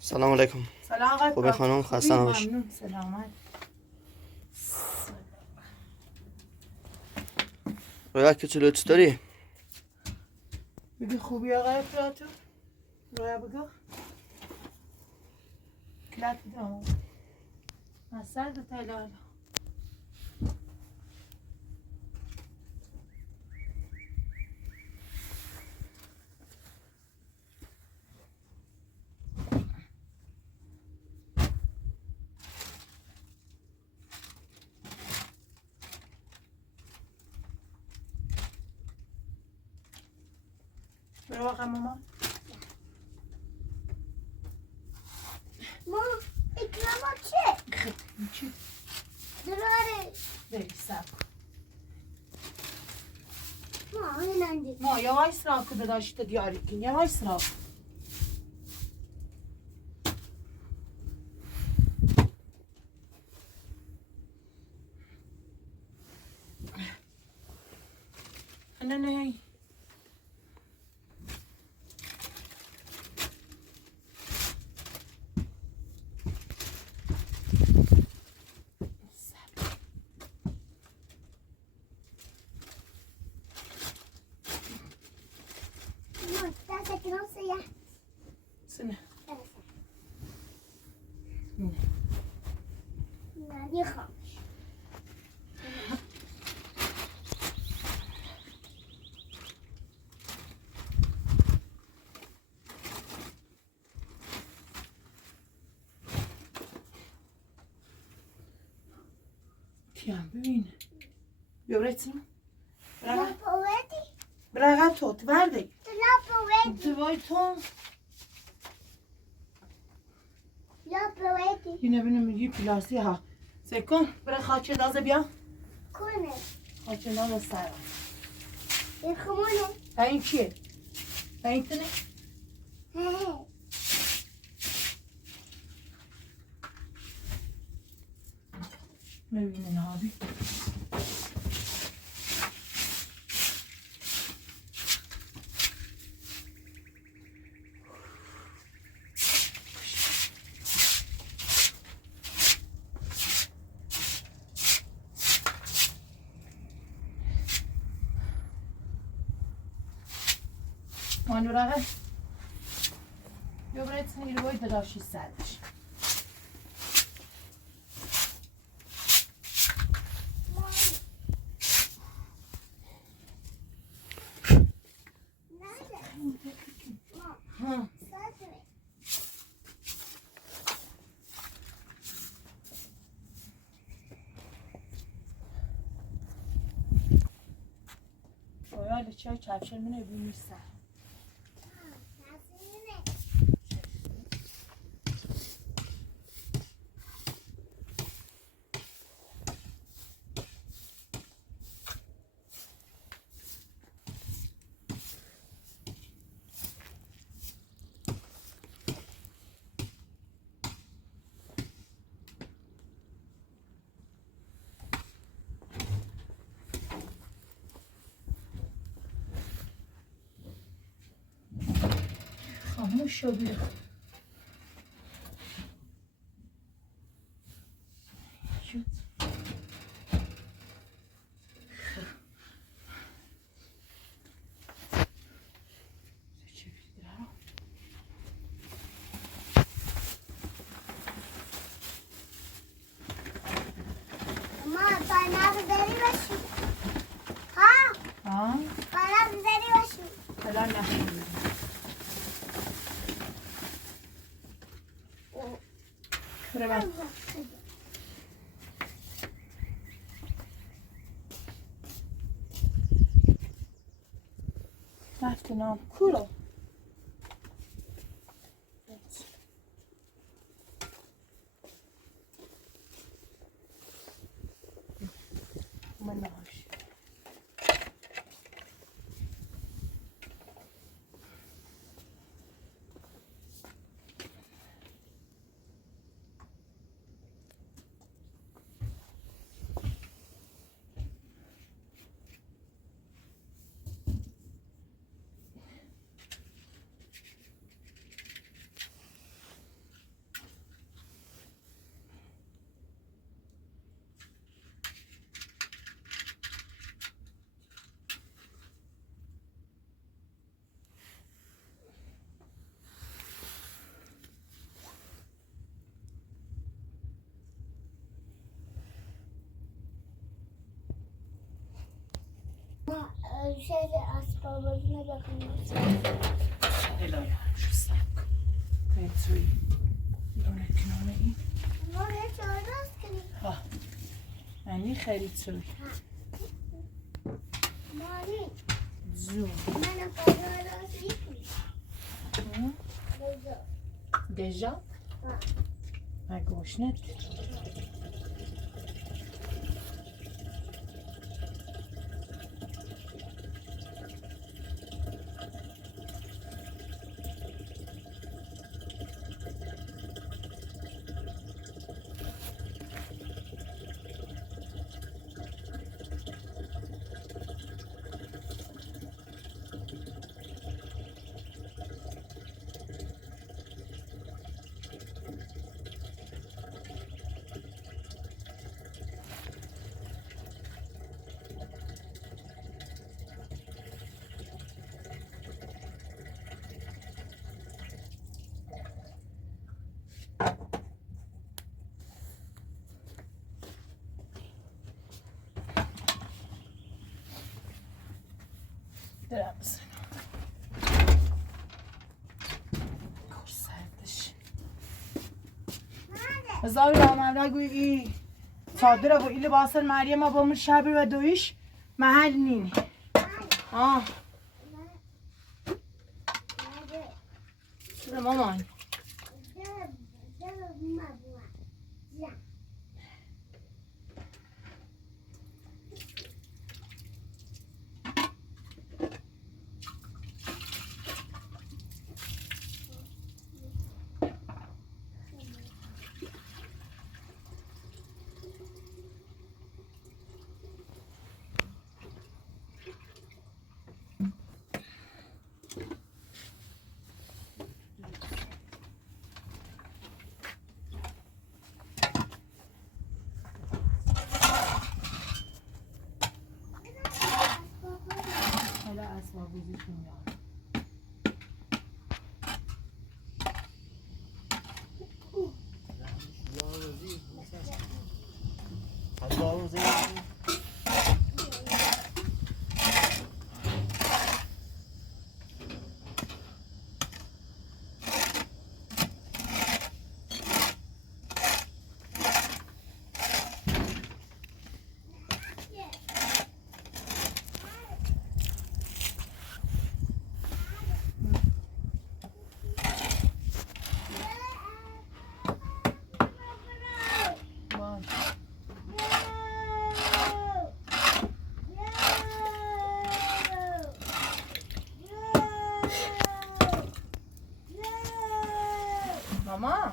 سلام علیکم. سلام آقای خوبی خانم؟ خسته نباشید. ممنون. سلامت. رویا کوچولو چطوری؟ بگی خوبی آقای پراتو؟ رویا بگو. کلات دام. مسال دو تایلال. برو واقعا ماما. ما اکراما چه؟ چی؟ دراره بری سب. ما ایننده ما yavaş rakıda da işte diyor ki yavaş rakı. Anne. ما دست کنم سیاه Sine. نه خامش Tiam bebin. Göreceksin. Braga. لاپویدی Braga tot verdi. لاپویدی Tvoj ton. لاپویدی Yine benim iyi plasi ha. Sekon. Bırak haçı da bia. کنه Haçı da sar. یخمونه این چیه؟ این تنه؟ هه ببینین آبی Allora, io prezzo il voi da 16. نه Öyle çay çarşamba ne bilmişsen. خاموش شو بیا. ما بنا بذاری باشی ها Ha? بنا بذاری باشی Helal ne? Buraya bak. رفتیم هم کورو من نهاش شاید اسباب بازی نبکنیم. الهی شو سب کن پتروی دونه کنونه این ما یه چهار راست کنیم. ها یعنی خرید توی مانی زون منم پایدار راست کنیم. دژا و گوشنت درم بزنم کار سردش هزار رامن رگوی ای صادره و ای لباس مریم با من شبی و دویش محل نینی آه چرا مامان حالا اسباب بازیشون میاد ماما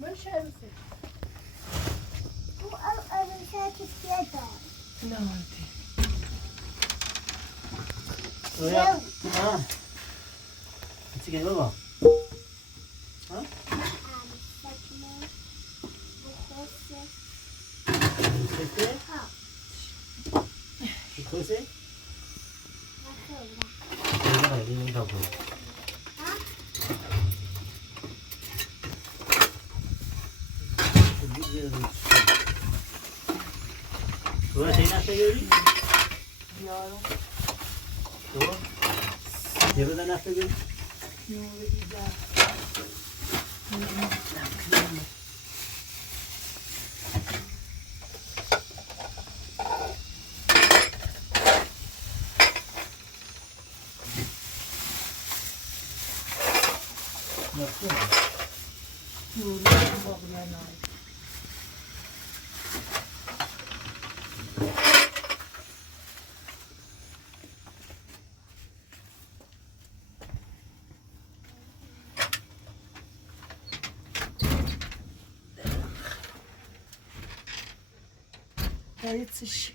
باشه عروسی او عروسک بیادم. نه آنتی رویا چی که بابا سکنه بخوسته سکته خوشه نخورم. این تا بود رویا چی نشته گیری یارو تو یه بده نشته گیری نور ایدر نشته Da jetzt ist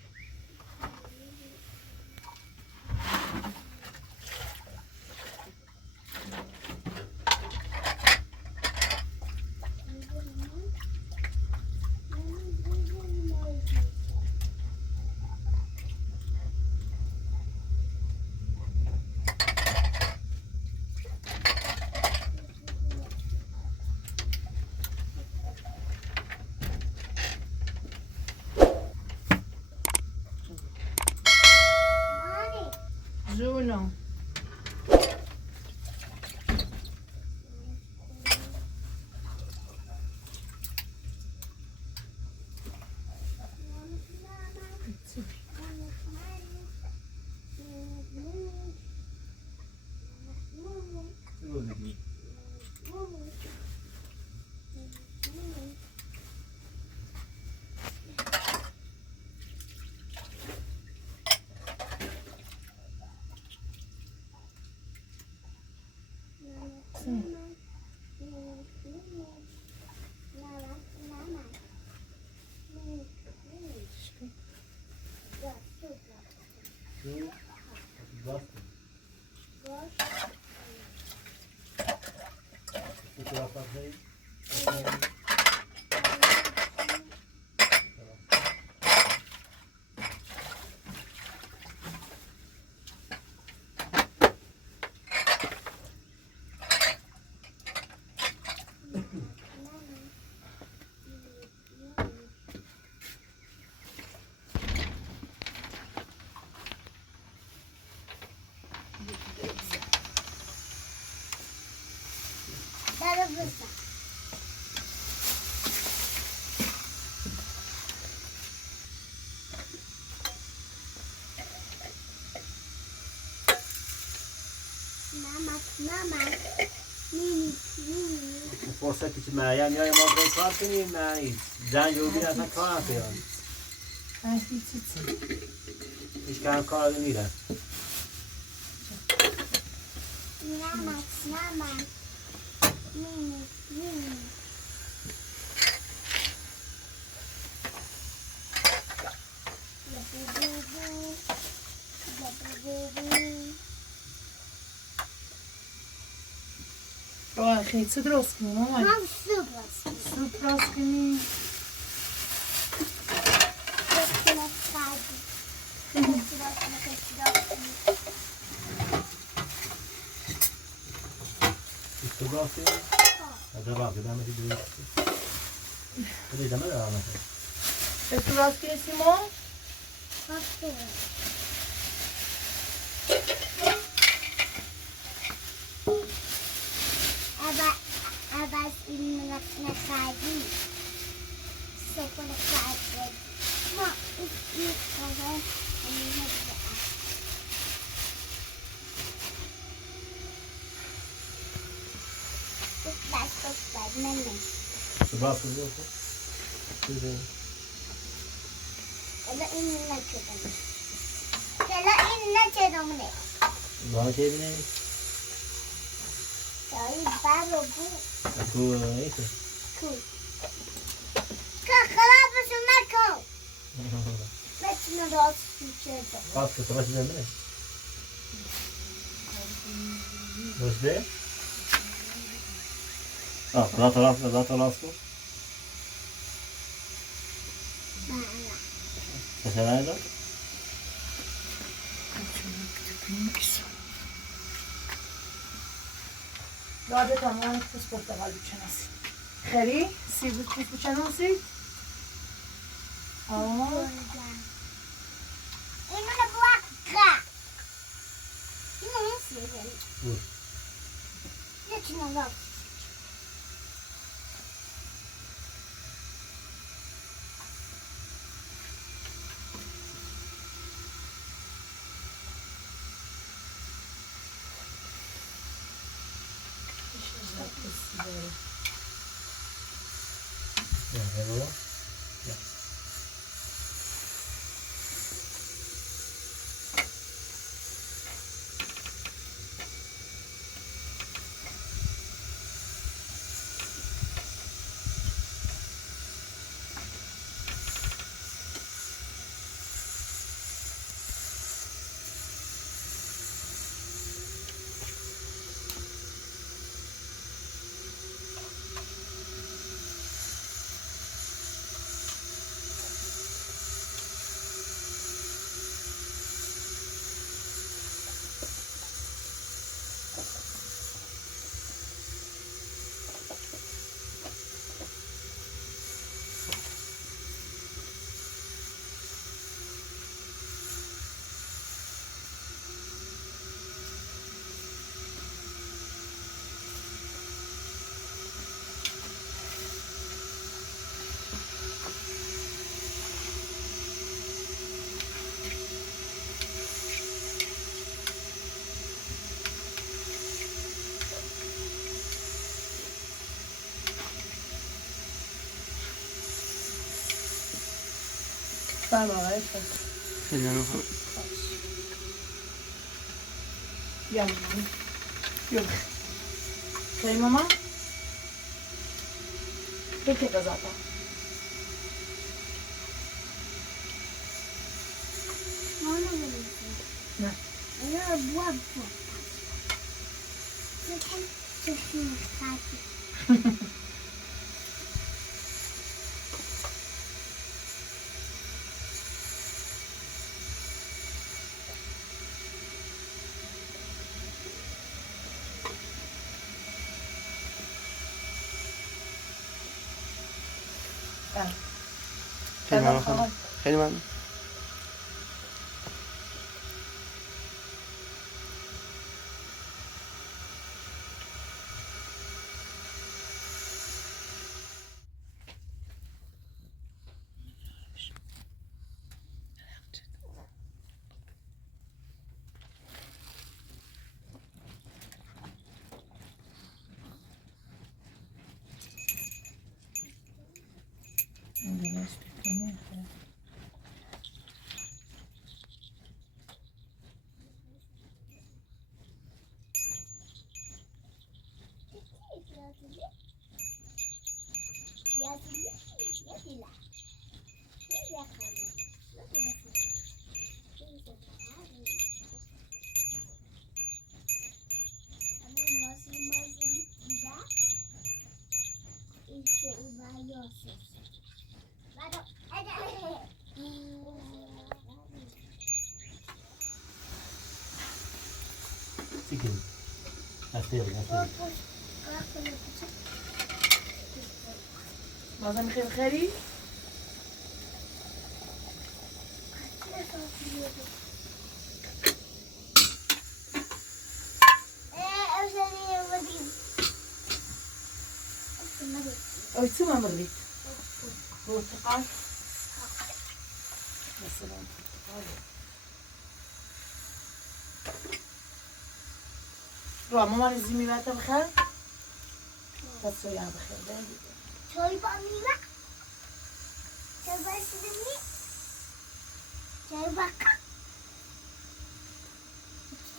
Juno. Darabıza. Mama. Mini. فرصتی که معین یا ما باید کار کنیم نه زنگ رو بیر اصلا کار نکنیم هیچ کار نمیرن Mama. Mini. راه خیلی چه درست کنیم مامان؟ Mam super. سوپ راست کنیم تو راستی؟ در راستی دامه دیگه تو دامه دامه سوپ راست کنیم سیمون؟ Abbas این نخردی سکون خرد ما این کاره بس منه تو راستی دیگه الا این نکردم دامه چه بینه؟ دایی بابا بو ایسه Cool. خراب بشو نکن بچینو راست پیچه راست که راست زنده درسته؟ راست کن سشنه دار؟ داده تمام پوست پرتقال بچناسید خری؟ سیب پوست بچناسید؟ اینو نبوکا اینو نیستی بچینو راست هی بابا. بله آقای شد خیلی ممنون خانم. بیا مامان بیا توی ماما بکه گذاتا ماما بریزیم. نه اینا بوا بوا. بکن چشم خطی. خیلی ممنون خانم. خیلی ممنون. Chicken. Astel. بازم میخوای بخری؟ اوی تو من بردید برتقال مثلا رو مامان زیمی باید بخیر تا سویا بخیر چای با میوه. چای با شیرینی. چای با کام.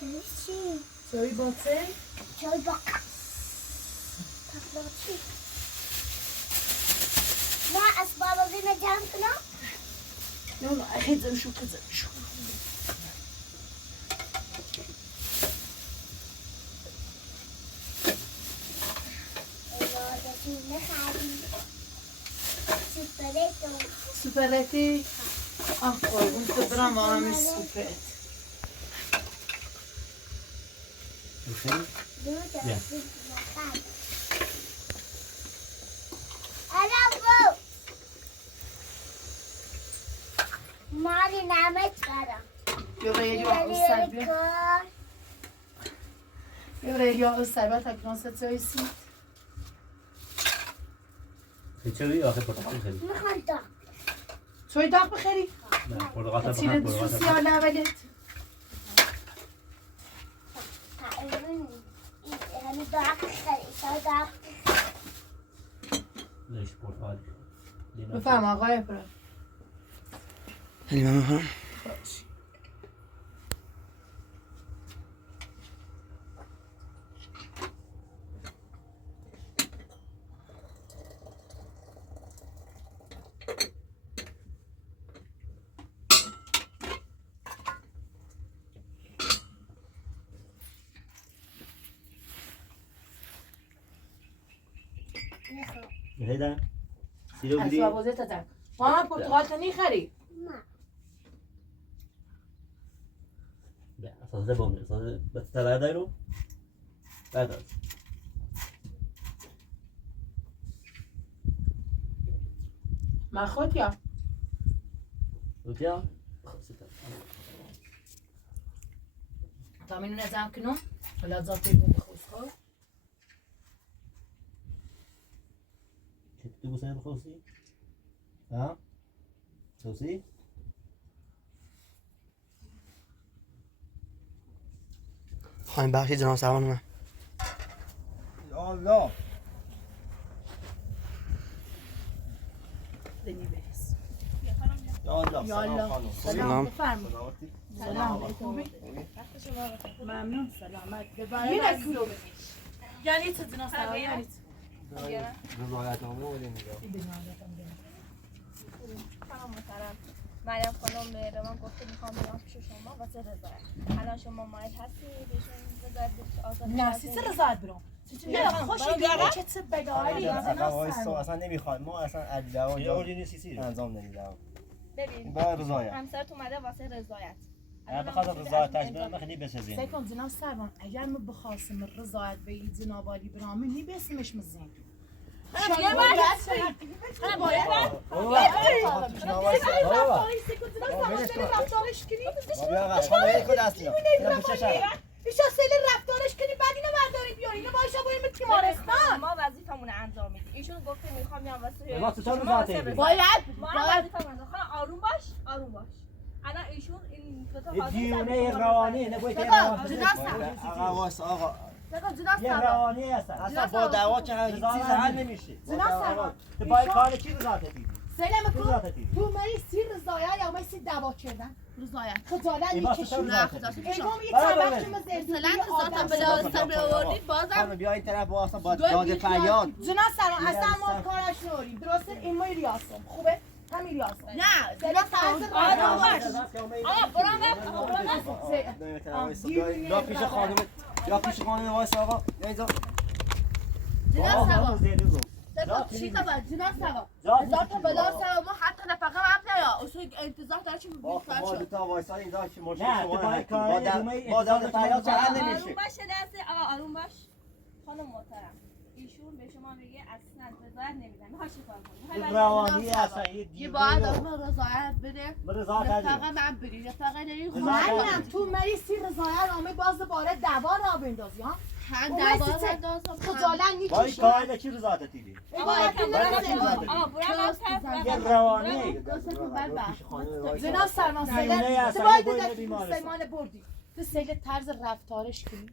چای چی؟ سوی باته چای با کام. با چی؟ نه اسباب زینه جمع کنم. نه نه خیزم شو سوپرتی آه قربون تو برم با همین سوپرت ماری نمت برم بیا برای یا سربت تکنان ستایی سید چوی آخه پرتقال خیلی. میخوام داغ. توی داغ بخری؟ نه پرتقال تیره سوسی ها لولت همین داغ بخری. چای داغ. ليش پرتقال بفرم آقای پرو. خیلی ممنون خانم. هیدا سیرو از بدی سوابوزه تا تک. ماما پرتقال تا نیخری. نه. به اساس بوم اساس بس تلا دایرو بعد من خود یا اوتیا تا منو نزام کنم. حالا ذاتی بوم بخوز خود. تو بوسه بخوسی ها خوسی خانم بخشی جناب سلام من. یا الله دنی بریز. یا الله یا الله. خانم. سلام بفرم. سلامتی؟ سلام خوبی؟ ممنون سلامت. یه ببرید. نکولو بکش. یعنی تو جناب سلام یعنی تو. رضایت نامه بودیم اینجا. سلام محترم. مریم خانم به من گفته میخوام بیام پیش شما واسه رضایت. الان شما مایل هستی بهشون رضایت بدید آزاد. نه سیستر رضایت برام. نه، خوش برام بیاره بیاره. چه بداری اصلا نمیخوایم ما اصلا عدیده یه اوردینی سیسی انجام نمیدیم ببین برای رضایت همسرت اومده واسه رضایت. انا بخاطر رضایت تجربه بخليه بسزين سیکن جناب سروان اگر ما بخواستم رضایت به این جناب علی برامه نیبسیمش مزین یه بار انا باید ایشا سیل رفتارش کنی بعد اینو برداری بیاری اینو بایشا باید تیمارستان ما وظیفمون انجام میدیم. ایشون گفته میخوام بیام واسه واسه چه شما رضایتی؟ واسه باید ما وظیفمون انجام. خانم آروم باش آروم باش. الان ایشون این دو تا دیونه روانی نگوی که آقا یه روانی هستن اصلا با دعوا که هر چیز حل نمیشه جناب سروان تو باید کار کی رضایت دیدی سلام کی کو رضایت دیدی تو مری سی رضایت یا مری سی دعوا کردن رضایت خجالت این واسه میکشون رضایت ایگام یه برای طبق بله. شما مثلا رضایتم بلا سر آوردید بازم خانم بیا این طرف با اصلا با داد فریاد جناب سلام اصلا ما کارش نوریم درسته این ما ریاستم خوبه همین ریاستم نه سلام آروم باش. آقا یا پیش خانم یا پیش خانم وایس آقا یا اینجا جناب سوا زیدو سوا چی خبر جناب سوا ذات رضایت بلا سوا ما حتی نفقه هم نیا اصول انتظار داره چی ما بگید دو تا وایسا اینجا که مشکل نه، شما تو باید با کاری داد رومه با داد فریاد که حل آروم نمیشه باش دست آقا آروم باش. خانم محترم ایشون به شما میگه اصلا رضایت نمیدن. میخوای چیکار کنی؟ روانی هستن یه باید آدم رضایت بده رضایت نفقه من بری نفقه نری منم تو مری سی رضایت آمه باز باره دعوا را بندازی ها هم اون دوار واسه دازم خجالت باید میکشی کاری کی رضایت دیدی آقا یه روانی جناب سلمان دیونه سیلن هستن، تو باید یه باید بدست بیمارستان. سیمان بردی تو سیل طرز رفتارش کنی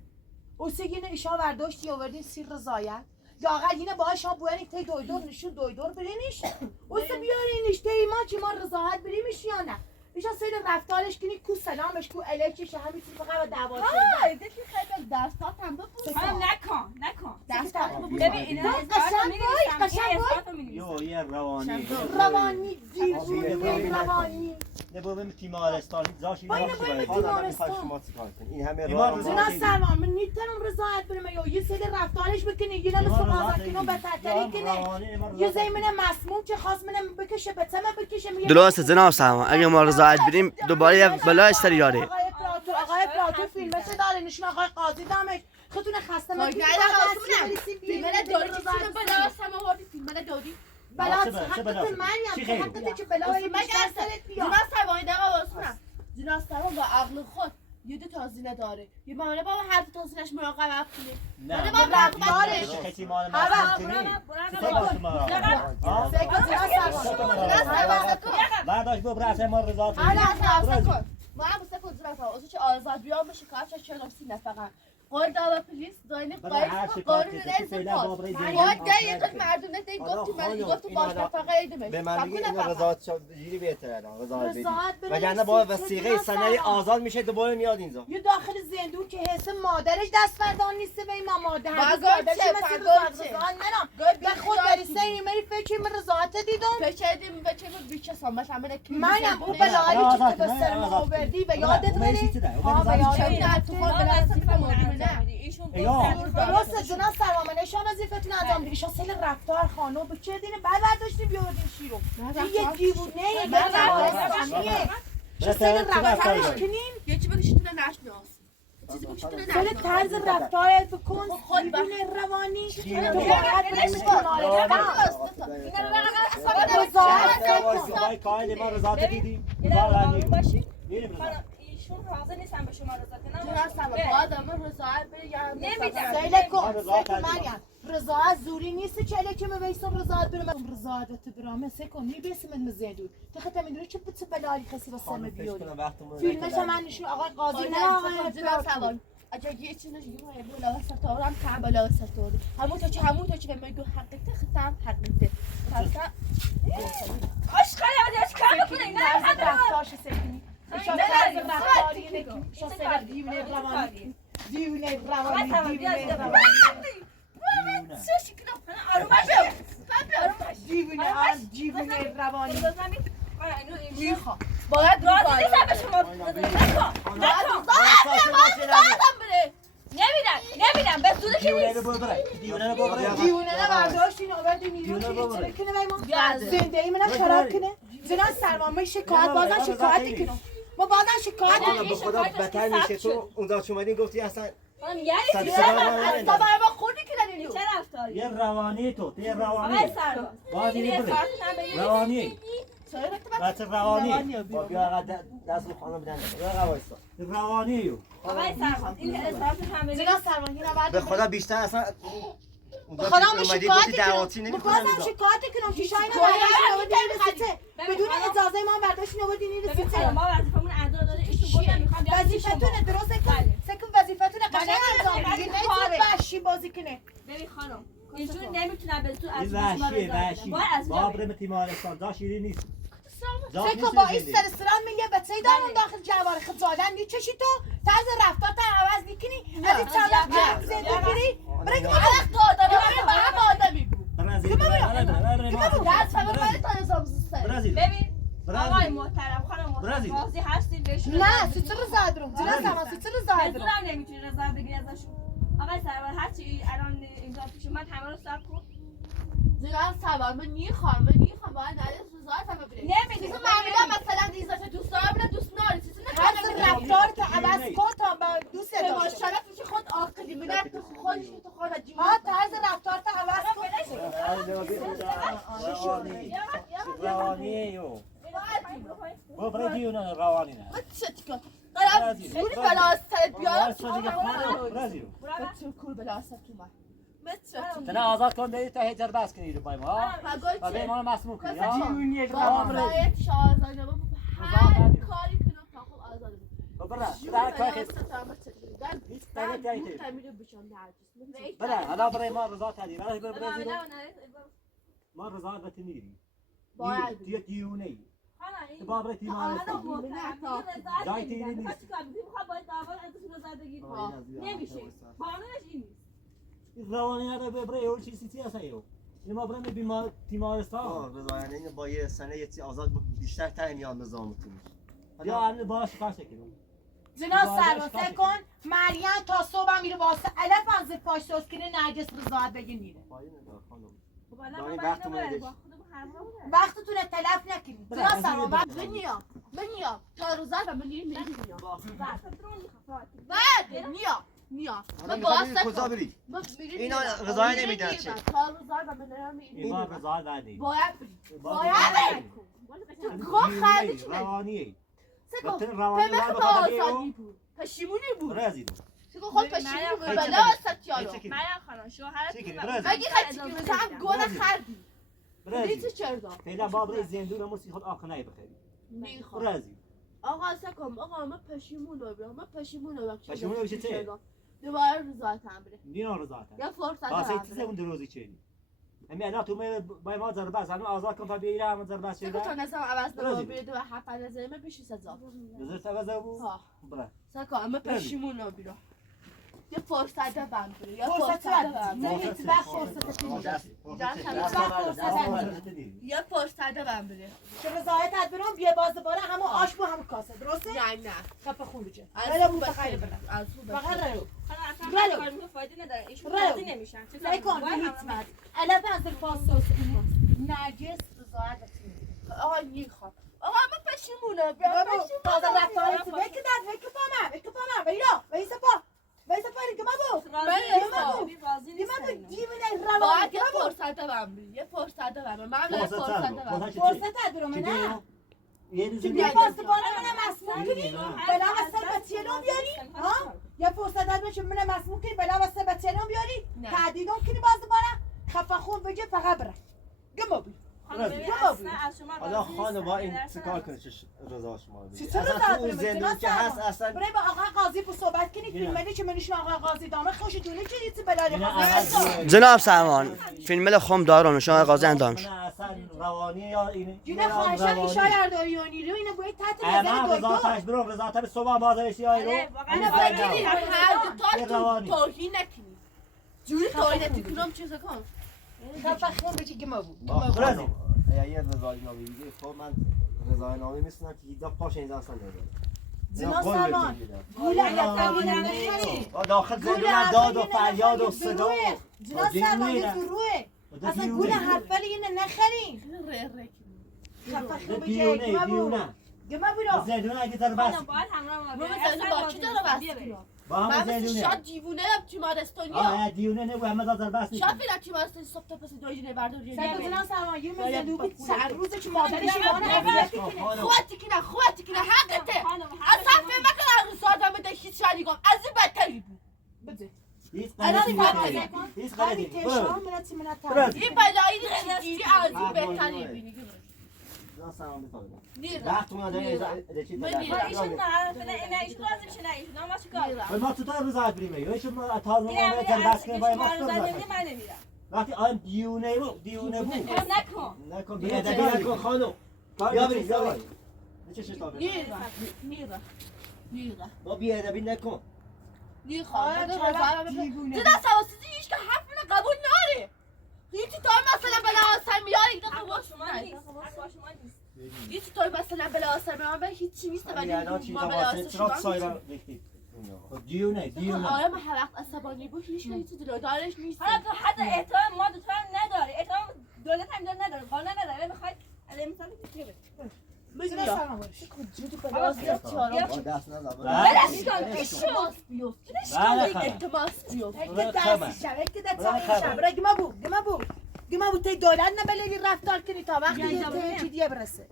او سیگین ایشا ورداشتی آوردین سی رضایت یا اقل اینه باهاش ها بوینی تی دویدور نشون دویدور برینیش او سه بیارینیش تی ما چی ما رضایت بریمش یا نه ایشا سیل رفتارش کنی کو سلامش کو علیکش همین چیز فقط دعوا های دیدی خیلی دستاتم بپوسم نکن دستاتم بپوسم ببین اینا قشنگ یو یه روانی روانی دیوونه روانی نبودم تیمارستان زاشی باید نباشی باید باید خانم میخوای شما چیکار کنی این همه بیمار راه رضایت جناب سلمان من نیتنم رضایت برم یا یه سری رفتارش بکنی یه نمی سمازه کنو به تطری کنه یه زمین مسموم که خواست منم بکشه به تمه بکشه درسته جناب سلمان اگه ما رضایت بدیم دوباره یه بلای سر یاره آقای پلاتو فیلمش داره نشون آقای قاضی دمش خودتون خسته من فیلم داری که فیلم بلا سما وردی فیلم داری بلات حقت مریم حقت که بلای من سرت بیاد جناب سوا این دقیقه واسونم جناب سوا با عقل خود یه دو تازینه داره یه مانه بابا هر دو تازینش مراقبت کنه نه با رقبتش خیلی مال بعدش ببرس ما رضایت ما هم سکن جناب سوا چه آزاد بیام بشه کارش چه نفسی نفقه قول داوا پلیس داینه برای هر باید شکایت قانون که فعلا رزم بابر پاس زندگی باید آخر یه نده. مردم نه حالا گفتی من خانم، گفت این باش حالا رفقه ایدمش به من میگه این رضایت جوری بهتره الان رضایت بدی رضایت بده وگرنه با رسید. وثیقه سنری آزاد میشه دوباره میاد اینجا یه داخل زندون که حس مادرش دستمردان نیست به این مادر بگم چه، بگم چه. به خود برسه این مری فکر من رضایت دیدم پچدیم بچه بیچه سامش همه منم اون بلایی که به سر ما آوردی و یادت بره ها به یادت تو بره. خود بلستم ایشون یا. درسته جناب سرامنه شما وظیفتون انجام بدید شما سل رفتار خانم به چه دینه بعد برداشتی بیاوردین شیرو این یه دیوونه یه من شما سل رفتارش کنین یه چی بگیش تو نشناس چیزی بگیش تو سل نشناس طرز رفتارت بکن دیوونه روانی تو باید بریم کنار صدای کائل ما رضایت دیدیم ایشون حاضر نیستن به شما رضایت بدن جناب باید همه رضایت بده یا نمیدم. سیله کن مریم رضایت زوری نیست چله که میبیسم رضایت برم رضایت برام سکن میبیسم من مزیدون تو خطا میدونی چه بچه بلالی کسی با سر بیاری فیلمش من نشون آقای قاضی نه آقای جناب سوال اگه یه چیزی نشون یه بالا ستارم که بالا ستاره همون تو چه به میگو حقیقت ختم حقیقت آش خیلی کار کنه نه رفتارش سکنی شما طرز رفتاری نکنی شما سر دیونه روانی دیونه روانی دیونه روانی دیونه روانی میخوام باید راضی نیستم به شما نکن نمیدم به سود که نیست دیونه نه برداشتین آوردی نیرو چه کنه ما زنده ای منم خراب کنه زنا سرمامه شکایت بازم شکایتی کنم ما بازم شکایت حالا به خدا بهتر میشه تو اونجا اومدین گفتی اصلا یعنی تا برای ما خوردی که دلیلیو چه رفتاری یه روانی تو یه روانی آقای سرباز باید اینو بده روانی بچه روانی با بیا دست رو خانم بدن بیا قوایسا روانی آقای سرباز این اصراف هم زنا سرمامه نه به خدا بیشتر اصلا خدا ما اومدی شکایتی گفتی دعواتی کنم نمی‌کنم بازم اینجا. شکایتی کنم که شاید بدون اجازه ما برداشتین آوردین این ببین رسیده ما وظیفمون انجام داده ایشون گفتن میخوام بیام پیش شما. وظیفتونه درسته سکن وظیفتونه قشنگ انجام بدین نه وحشی بازی کنه ببین خانم ایشون نمیتونن به تو از این شما وحشیه رضایت وحشی بدن باید از بابر جا به تیمارستان دا شیری نیست سکو با این سرسران میگه بچه دارم داخل جوار خود زادن دی چشی تو طرز رفتار تا عوض میکنی از این چند وقت زندگی کنی برای که وقت آدمی بعد آدمی بود دست همه ولی تا نظام زسته ببین آقای محترم خانم محترم قاضی هستین بهشون نه سیچه رو زاد رو زنا سما سیچه رو زاد رو بدونم نمیتونی رضا بگیری ازشون آقای سرور هرچی الان اینجا پیش من همه رو صبر کن جناب سوال من میخوام باید علیه رضایت همه بره نمیدونم. چیزی معمولا مثلا دیزاش دوست دارم بره دوست نداری چیزی طرز رفتار تو عوض کن تا با دوست به داشته ماشالله میشه خود آقلی بینه تو خودش تو خود جیمه ها طرز رفتار تو عوض کن روانی یو بابر دیونه روانی نه چت کن قرار سوری بلا سرت بیارم تو برازیل بچه کور بلا سرت اومد متر تنها آزاد کن برید تا هجر بس کنید با ما و به ما مسموم کنید دیونی باید شاهزاده بود هر کاری کنم تا خوب آزاده بود برا در کار خیلی برا حالا برای ما رضا تدی برای برازیل ما رضا بهت میگیریم باید دیگه دیونه ای تو بابر تیمارستان جای تیری نیست نمیشه قانونش این نیست روانی نداره برای اون چیزی هست ایو این ما برای بیمار تیمارستان رضایت این با یه سنه یه چیز آزاد بیشتر تر میاد نظامتون یا الان باش کار کنیم زنا سروسه کن مریم تا صبح میره واسه علف از پاش سوس کنه نرگس رضایت بگه میره وقتتون تلف نکنید زنا سرما بنیا تا روزا و من میریم نیا من باید کجا برید اینا رضایت نمیدن چه تا روزا و من میریم ما رضایت ندیم باید روانی سکو بتن روانی به رو آزادی بود پشیمونی بود برازیل سکو خود پشیمونی بود بلا ستیارو مریم خانم شوهرتون مگه خیلی مثلا گل خردی برازیل چه چردا فعلا بابر زندون موسی خود آخنای بخری برازیل آقا سکم آقا ما پشیمون رو پشیمون رو پشیمون رو چه؟ دوباره رضایت هم بره نیان رضایت یا فرصت واسه هم چیزه بره اون دروزی چی همین الان تو با ما ضربه زنو آزاد کن تا بیره هم ضربه سکو تا شده نظام عوض رازی. نمو بیره دو حق نظرمه بشی سزا نظر تغذیه بود ها بله سکو اما پشیمون رو بیره یه فرصت هم بره یا فرصت فرصت هم بره هیچ وقت فرصت یه فرصت هم بره که رضایت برام بیا باز دوباره همون آش با همون کاسه درسته؟ یعنی نه خفه خون بجه از ولی اون بود بخیر خیلی بلند از اون فقط بخیر رو حالا اصلا کار میگه فایده نداره ایشون راضی نمیشن نکن هیچ مرد علف از پاسوس نرگس رضایت آقا میخوام آقا اما پشیمونه بابا تازه رفتاری تو بکی در بکی پا من ویرا ویسا پا که ما بو راضی دیما نیستن تو اینا. دیونه روان باید یه فرصت هم بری یه فرصت هم من یه فرصت هم فرصت برو من یه روز بیا باز دوباره من مسموم کنی بلا و سر بچیلون بیاری ها یا فرصت هست بشه من مسموم کنی بلا و سر بچیلون بیاری تعدیدون کنی باز دوباره خفه خون بجه فقط بره گمو بی خانم ببین، یا اصلا از شما حالا راضی خانم نیستن. با این پدرتون چیکار هم کنه چه رضا شما بگی چطور اصلا رضا تو اون کنه؟ زندگی که هست اصلا برای با آقا قاضی با صحبت کنی فیلمه چه منیش آقا قاضی دامه خوش دونه چه دیتی بلالی نه، قاضی جناب سلمان فیلم خم دارون شما قاضی اندامش من اصلا روانی یا این جونه خواهشم ایشای اردویانی رو اینو باید تحت نظر رضا دکتر تاش برو رضا تا صبح بازش یا آره، رو واقعا اینو باید بگیری. بگیری. هر دو روانی. تا توهین نکنی جوری توهین نکنم چیزا کن خفه خون بجه گمو بود خانم اگر یه رضای نامی بگی خب من رضای نامی میسنم که هیچ پاش اینجا اصلا نداره زنا سلمان گول نخری داخل زندون داد و فریاد و صدا زنا سلمان تو روه اصلا گول حرفلی اینه نخرین خفه خون بجه گمو بود گمو بود زندون اگه در بس خانم باید همراه ما بابا بیاری. زنده اصلا با راضی کی داره نیستن. بس بیا بریم. کنم با هم من مثل زندونه شاید دیوونه هم تیمارستانی آه دیونه نه و همه در بس شاید بیرم تیمارستانی صبح تا پس دویجونه برداری سگو نمیره زنا سلمان یه مثل دوبی چند روزه که مادرش ایوانه خواهدی کنه حقته خانم، از صفحه مکن هر روز آدم ده هیچ شدیگم از این بدتری بود بده هیچ الان غلطی فهمیدی نکنی هیچ خالی غلطی تشام منت منت این بلایی چیزی از این بهتری بینی نیره وقت اومده چی من با میرم. ایشون نه فعلا این ایشون راضی میشه نه ایشون ما چیکار ما تو تا رضایت بریم یا ایشون تازه دیگه ما همین در بس از کنه با ما شما رضایت رضایت نمیدی من نمیرم وقتی آن دیونه بود نکن نکن بیادبی نکن خانم بیا بریم بیا بریم چه شتابه نیره با بیادبی نکن خواهد دیوونه تو دست حواسیزی هیچ که حرف منو قبول ناره هیچی توی مثلا بلا آسر میاره این حق با دقیقه شما نیست حق با شما نیست هیچی توی مثلا بلا آسر میاره هیچی نیست ولی الان چیزا ما بلا واسه آسر چرا شما سایران ریختی دیونه آره من هر وقت عصبانی بود هیچ چیزی تو دلش نیست حالا تو حتی احترام ما دوتا هم نداری احترام دولت هم نداره قانون نداره بخوای علی مثلا چی بگی زنا سلمان باش با دست نزن بلش کن التماس بیفت بله التماس بیفت که دست شب که دست شب را گما بود تی دولت نبلیلی رفتار کنی تا وقتی یه چی دیگه برسه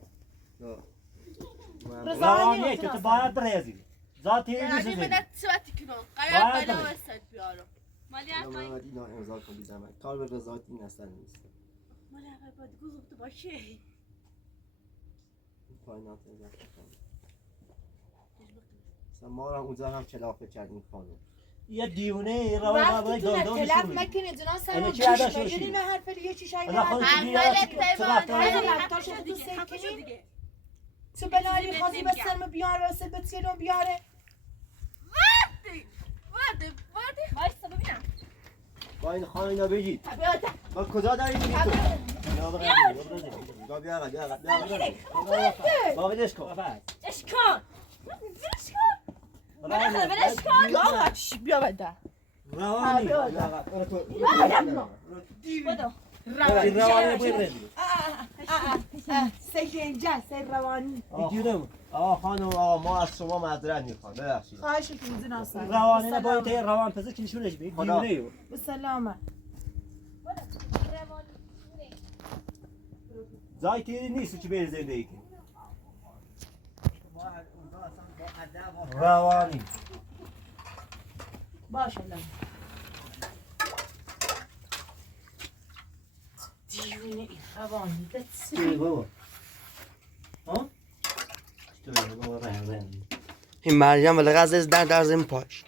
روانیه که تو باید بریزی ذاتی یعنی نیست من صحبتی کنم قرار باید بلا بری. وسط بیارم مالی یا محمدی اینا امضا کن بی زحمت کار به رضایت این اصلا نیست مال اول باید گذاشته باشه پایینات امضا کن مثلا ما را اونجا هم کلافه کرد این خانم یه دیونه روان وقتی تو دو تلف میشه نکنی جنا سلمان اینه چی گوش عدش بگیری باشی؟ نه حرف یه چیشایی حالا خودت نه بیا اول چه پیمان. رفتاری نه، داری؟ نه. رفتار شد تو سیکنی؟ تو بلالی خواستی به سرم بیاره واسه به تیرون بیاره وارده وایسا ببینم با این خانم اینا بگی بیاده با کجا داری میری تو با ولش کن اش کن ولش کن ولش کن بیا بده روانی بدو روانی باید سیل اینجا سیل روانی دیونه بود آقا خانم آقا ما از شما معذرت میخوام ببخشید خواهشتون جنا سلمان روانی نباید یه روان پزشک نشونش بید خدا. دیونه بود به سلامت جای تیری نیست که بری زندگی کنی روانی باشه لام دیونه این روانی دست چی بابا ها چطوری بابا رنگ این مریم ولی غزه در زمین پاش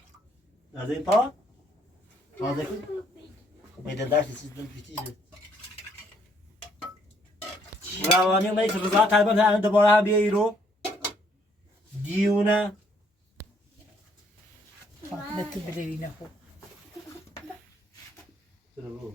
از این پا تازه کن میده داشت سیستم پیچیده روانی اومدی که رضا طلبان الان دوباره هم بیایی رو دیونه نتو بدوینه خوب چرا رو؟